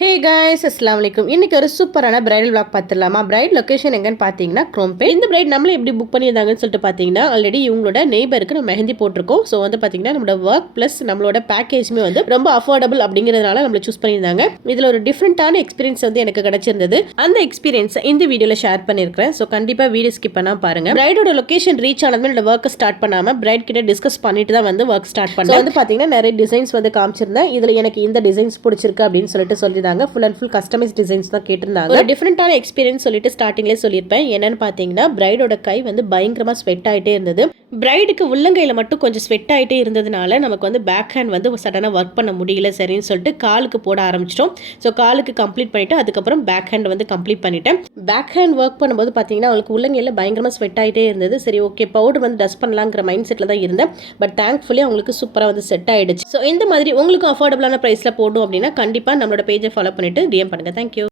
Hey guys அஸ்லாம் வலைக்கும். இன்னைக்கு ஒரு சூப்பரான பிரைடல் vlog பார்த்துடலாமா. பிரைட் லொகேஷன் எங்கன்னு பார்த்தீங்கன்னா குரோம்பே. இந்த பிரைட் நம்மள எப்படி புக் பண்ணியிருந்தாங்கன்னு சொல்லிட்டு பார்த்தீங்கன்னா ஆல்ரெடி இவங்களோட நெய்பருக்கு நம்ம மெஹந்தி போட்டிருக்கோம். ஸோ வந்து பார்த்தீங்கன்னா நம்மளோட ஒர்க் ப்ளஸ் நம்மளோட பேக்கேஜுமே வந்து ரொம்ப அஃபோர்டபுள் அப்படிங்கிறதுனால நம்மளை சூஸ் பண்ணியிருந்தாங்க. இதில் ஒரு டிஃப்ரெண்ட்டான எக்ஸ்பீரியன்ஸ் வந்து எனக்கு கிடைச்சிருந்தது. அந்த எக்ஸ்பீரியன்ஸ் இந்த வீடியோவில் ஷேர் பண்ணியிருக்கிறேன். ஸோ கண்டிப்பாக வீடியோ ஸ்கிப் பண்ணால் பாருங்க. பிரைடோட லொகேஷன் ரீச் ஆனதுமே என்னோட ஒர்க்கை ஸ்டார்ட் பண்ணாமல் பிரைட் கிட்ட டிஸ்கஸ் பண்ணிட்டு தான் வந்து ஒர்க் ஸ்டார்ட் பண்ணேன். வந்து பார்த்தீங்கன்னா நிறைய டிசைன்ஸ் வந்து காமிச்சிருந்தேன். இதில் எனக்கு இந்த டிசைன்ஸ் பிடிச்சிருக்கு அப்படின்னு சொல்லிட்டு சொல்லியிருந்தாங்க. Full and full customise designs தான் கேட்டிருந்தாங்க. ஒரு டிஃப்ரெண்டான எக்ஸ்பீரியன்ஸ் சொல்லிட்டு ஸ்டார்டிங்லேயே சொல்லியிருப்பேன். என்னன்னு பார்த்தீங்கன்னா பிரைடோட கை வந்து பயங்கரமாக ஸ்வெட் ஆகிட்டே இருந்தது. பிரைடுக்கு உள்ளங்கையில் மட்டும் கொஞ்சம் ஸ்வெட் ஆகிட்டே இருந்ததுனால நமக்கு வந்து பேக் ஹேண்ட் வந்து சடனாக ஒர்க் பண்ண முடியல. சரின்னு சொல்லிட்டு காலுக்கு போட ஆரம்பிச்சிட்டோம். ஸோ காலுக்கு கம்ப்ளீட் பண்ணிவிட்டு அதுக்கப்புறம் பேக் ஹேண்ட் வந்து கம்ப்ளீட் பண்ணிட்டேன். பேக் ஹேண்ட் ஒர்க் பண்ணும்போது பார்த்தீங்கன்னா அவங்களுக்கு உள்ளங்கையில் பயங்கரமாக ஸ்வெட் ஆகிட்டே இருந்தது. சரி ஓகே பவுடர் வந்து டஸ்ட் பண்ணலாங்கிற மைண்ட் செட்டில் தான் இருந்தேன். பட் தேங்க்ஃபுல்லி அவங்களுக்கு சூப்பராக வந்து செட் ஆகிடுச்சு. ஸோ இந்த மாதிரி உங்களுக்கும் அஃபோர்டபுளான ப்ரைஸில் போடும் அப்படின்னா கண்டிப்பாக நம்மளோட பேஜை ஃபாலோ பண்ணிட்டு டிஎம் பண்ணுங்க. தேங்க்யூ.